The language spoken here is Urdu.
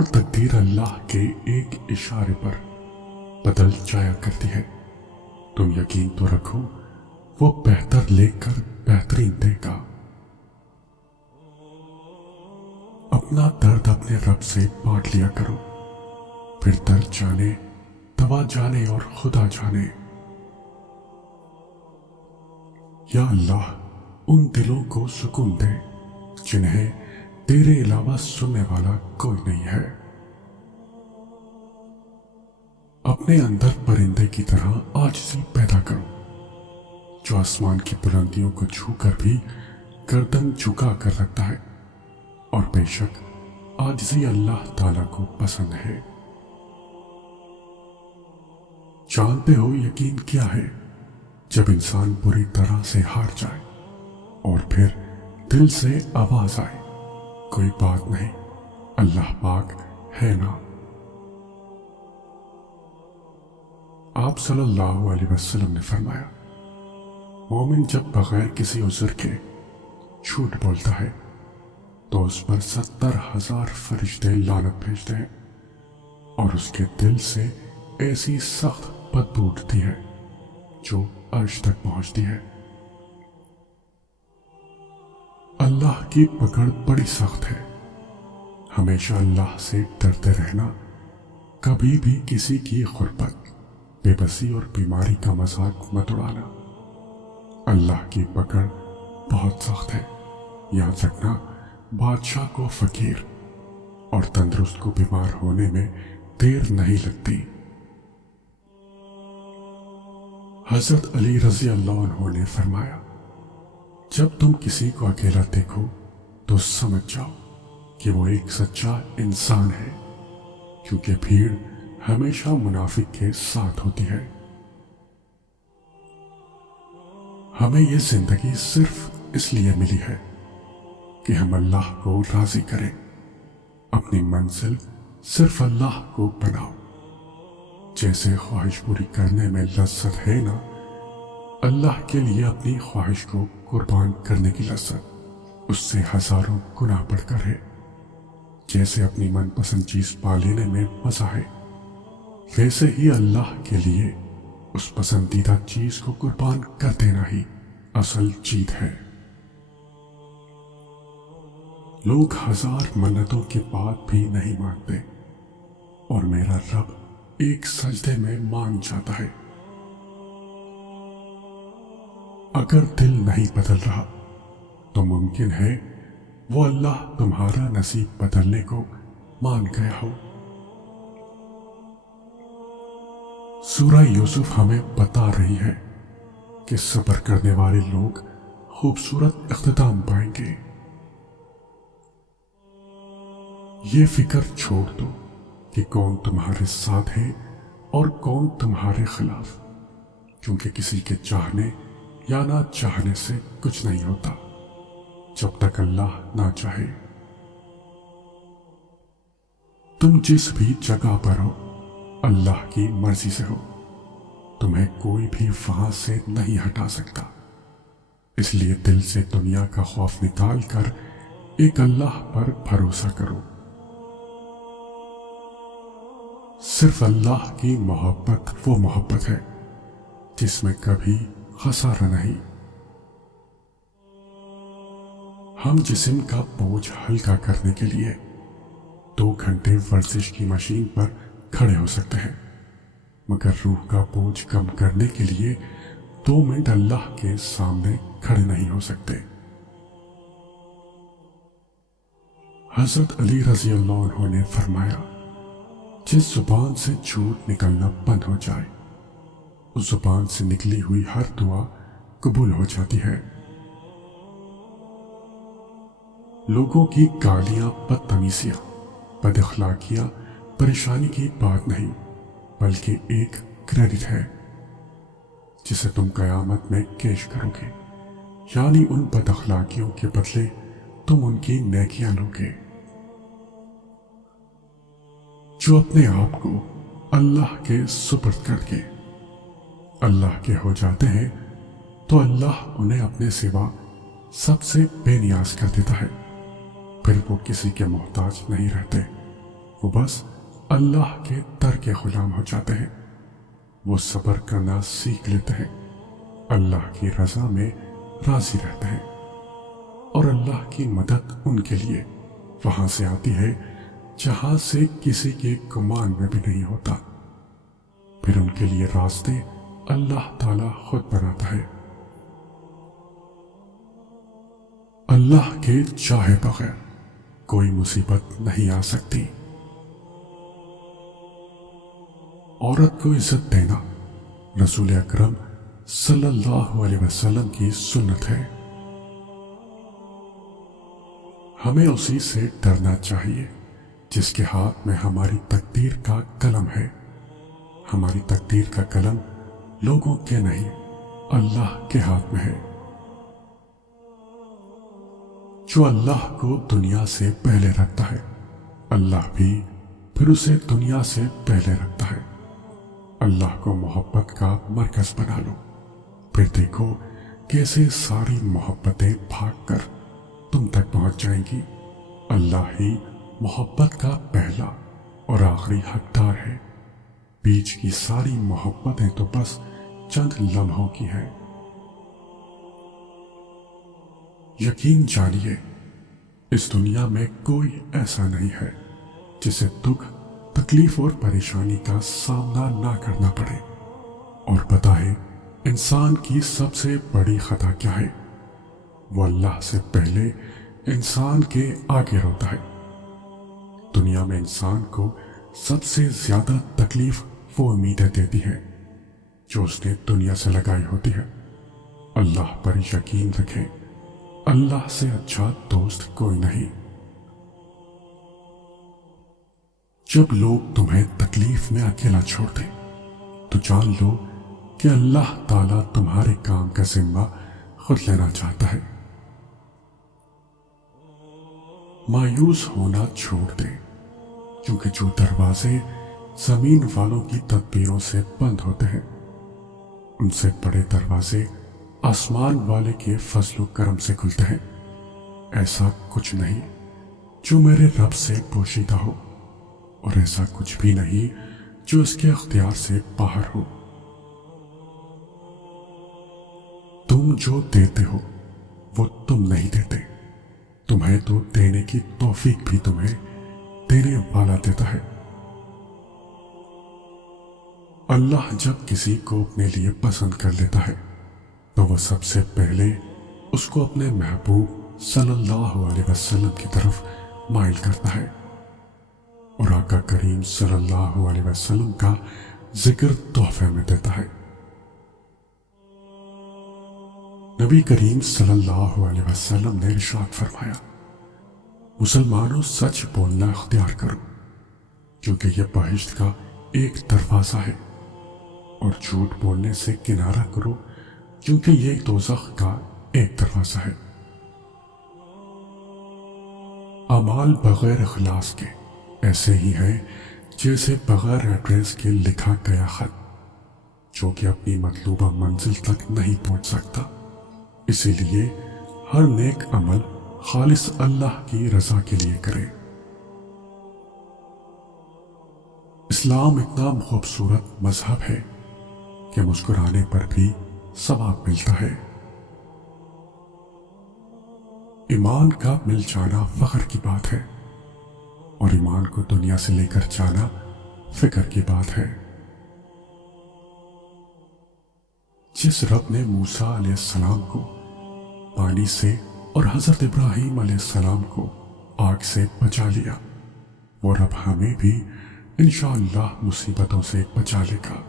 اور تقدیر اللہ کے ایک اشارے پر بدل جایا کرتی ہے۔ تم یقین تو رکھو وہ بہتر لے کر بہترین دے گا۔ اپنا درد اپنے رب سے بانٹ لیا کرو، پھر درد جانے، دوا جانے اور خدا جانے۔ یا اللہ ان دلوں کو سکون دے جنہیں تیرے علاوہ سننے والا کوئی نہیں ہے۔ اپنے اندر پرندے کی طرح عاجزی پیدا کرو جو آسمان کی بلندیوں کو چھو کر بھی گردن جھکا کر رکھتا ہے، اور بے شک عاجزی اللہ تعالیٰ کو پسند ہے۔ جانتے ہو یقین کیا ہے؟ جب انسان بری طرح سے ہار جائے اور پھر دل سے آواز آئے کوئی بات نہیں، اللہ پاک ہے نا۔ آپ صلی اللہ علیہ وسلم نے فرمایا، مومن جب بغیر کسی عذر کے جھوٹ بولتا ہے تو اس پر 70,000 فرشتے لعنت بھیجتے ہیں، اور اس کے دل سے ایسی سخت بدبو اٹھتی ہے جو عرش تک پہنچتی ہے۔ اللہ کی پکڑ بڑی سخت ہے، ہمیشہ اللہ سے ڈرتے رہنا، کبھی بھی کسی کی غربت، بے بسی اور بیماری کا مذاق مت اڑانا۔ اللہ کی پکڑ بہت سخت ہے، یاد رکھنا بادشاہ کو فقیر اور تندرست کو بیمار ہونے میں دیر نہیں لگتی۔ حضرت علی رضی اللہ عنہ نے فرمایا، جب تم کسی کو اکیلا دیکھو تو سمجھ جاؤ کہ وہ ایک سچا انسان ہے، کیونکہ بھیڑ ہمیشہ منافق کے ساتھ ہوتی ہے۔ ہمیں یہ زندگی صرف اس لیے ملی ہے کہ ہم اللہ کو راضی کریں، اپنی منزل صرف اللہ کو بناؤ۔ جیسے خواہش پوری کرنے میں لذت ہے نا، اللہ کے لیے اپنی خواہش کو قربان کرنے کی لذت اس سے ہزاروں گنا بڑھ کر ہے۔ جیسے اپنی من پسند چیز پا لینے میں مزہ ہے، ویسے ہی اللہ کے لیے اس پسندیدہ چیز کو قربان کر دینا ہی اصل جیت ہے۔ لوگ 1000 منتوں کے بعد بھی نہیں مانتے، اور میرا رب ایک سجدے میں مان جاتا ہے۔ اگر دل نہیں بدل رہا تو ممکن ہے وہ اللہ تمہارا نصیب بدلنے کو مان گیا ہو۔ سورہ یوسف ہمیں بتا رہی ہے کہ صبر کرنے والے لوگ خوبصورت اختتام پائیں گے۔ یہ فکر چھوڑ دو کہ کون تمہارے ساتھ ہے اور کون تمہارے خلاف، کیونکہ کسی کے چاہنے یا نہ چاہنے سے کچھ نہیں ہوتا جب تک اللہ نہ چاہے۔ تم جس بھی جگہ پر ہو اللہ کی مرضی سے ہو، تمہیں کوئی بھی وہاں سے نہیں ہٹا سکتا۔ اس لیے دل سے دنیا کا خوف نکال کر ایک اللہ پر بھروسہ کرو۔ صرف اللہ کی محبت وہ محبت ہے جس میں کبھی خسارہ نہیں۔ ہم جسم کا بوجھ ہلکا کرنے کے لیے 2 گھنٹے ورزش کی مشین پر کھڑے ہو سکتے ہیں، مگر روح کا بوجھ کم کرنے کے لیے 2 منٹ اللہ کے سامنے کھڑے نہیں ہو سکتے۔ حضرت علی رضی اللہ عنہ نے فرمایا، جس زبان سے جھوٹ نکلنا بند ہو جائے اس زبان سے نکلی ہوئی ہر دعا قبول ہو جاتی ہے۔ لوگوں کی گالیاں، بدتمیزیاں، بد اخلاقیاں پریشانی کی بات نہیں، بلکہ ایک کریڈٹ ہے جسے تم قیامت میں کیش کرو گے، یعنی ان بد اخلاقیوں کے بدلے تم ان کی نیکیاں لو گے۔ جو اپنے آپ کو اللہ کے سپرد کر کے اللہ کے ہو جاتے ہیں تو اللہ انہیں اپنے سوا سب سے بے نیاز کر دیتا ہے، پھر وہ کسی کے محتاج نہیں رہتے، وہ بس اللہ کے در کے غلام ہو جاتے ہیں، وہ صبر کرنا سیکھ لیتے ہیں، اللہ کی رضا میں راضی رہتے ہیں، اور اللہ کی مدد ان کے لیے وہاں سے آتی ہے جہاں سے کسی کے گمان میں بھی نہیں ہوتا۔ پھر ان کے لیے راستے اللہ تعالی خود بناتا ہے۔ اللہ کے چاہے بغیر کوئی مصیبت نہیں آ سکتی۔ عورت کو عزت دینا رسول اکرم صلی اللہ علیہ وسلم کی سنت ہے۔ ہمیں اسی سے ڈرنا چاہیے جس کے ہاتھ میں ہماری تقدیر کا قلم ہے۔ ہماری تقدیر کا قلم لوگوں کے نہیں، اللہ کے ہاتھ میں ہے۔ جو اللہ کو دنیا سے پہلے رکھتا ہے، اللہ بھی پھر اسے دنیا سے پہلے رکھتا ہے۔ اللہ کو محبت کا مرکز بنا لو، پھر دیکھو کیسے ساری محبتیں بھاگ کر تم تک پہنچ جائیں گی۔ اللہ ہی محبت کا پہلا اور آخری حقدار ہے، بیچ کی ساری محبتیں تو بس چند لمحوں کی ہیں۔ یقین جانیے اس دنیا میں کوئی ایسا نہیں ہے جسے دکھ، تکلیف اور پریشانی کا سامنا نہ کرنا پڑے، اور بتائے انسان کی سب سے بڑی خطا کیا ہے؟ وہ اللہ سے پہلے انسان کے آگے ہوتا ہے۔ دنیا میں انسان کو سب سے زیادہ تکلیف وہ امیدیں دیتی ہیں جو اس نے دنیا سے لگائی ہوتی ہے۔ اللہ پر یقین رکھیں، اللہ سے اچھا دوست کوئی نہیں۔ جب لوگ تمہیں تکلیف میں اکیلا چھوڑ دیں تو جان لو کہ اللہ تعالیٰ تمہارے کام کا ذمہ خود لینا چاہتا ہے۔ مایوس ہونا چھوڑ دیں، کیونکہ جو دروازے زمین والوں کی تدبیروں سے بند ہوتے ہیں، ان سے بڑے دروازے آسمان والے کے فضل و کرم سے کھلتے ہیں۔ ایسا کچھ نہیں جو میرے رب سے پوشیدہ ہو، اور ایسا کچھ بھی نہیں جو اس کے اختیار سے باہر ہو۔ تم جو دیتے ہو وہ تم نہیں دیتے، تمہیں تو دینے کی توفیق بھی تمہیں دینے والا دیتا ہے۔ اللہ جب کسی کو اپنے لیے پسند کر لیتا ہے تو وہ سب سے پہلے اس کو اپنے محبوب صلی اللہ علیہ وسلم کی طرف مائل کرتا ہے، اور آقا کریم صلی اللہ علیہ وسلم کا ذکر تحفے میں دیتا ہے۔ نبی کریم صلی اللہ علیہ وسلم نے ارشاد فرمایا، مسلمانوں سچ بولنا اختیار کرو کیونکہ یہ بہشت کا ایک دروازہ ہے، اور جھوٹ بولنے سے کنارہ کرو کیونکہ یہ دوزخ کا ایک دروازہ ہے۔ اعمال بغیر اخلاص کے ایسے ہی ہیں جیسے بغیر ایڈریس کے لکھا گیا خط جو کہ اپنی مطلوبہ منزل تک نہیں پہنچ سکتا۔ اسی لیے ہر نیک عمل خالص اللہ کی رضا کے لیے کرے۔ اسلام اتنا خوبصورت مذہب ہے کہ مسکرانے پر بھی ثواب ملتا ہے۔ ایمان کا مل جانا فخر کی بات ہے، اور ایمان کو دنیا سے لے کر جانا فکر کی بات ہے۔ جس رب نے موسیٰ علیہ السلام کو پانی سے اور حضرت ابراہیم علیہ السلام کو آگ سے بچا لیا، وہ رب ہمیں بھی انشاءاللہ مصیبتوں سے بچا لے گا۔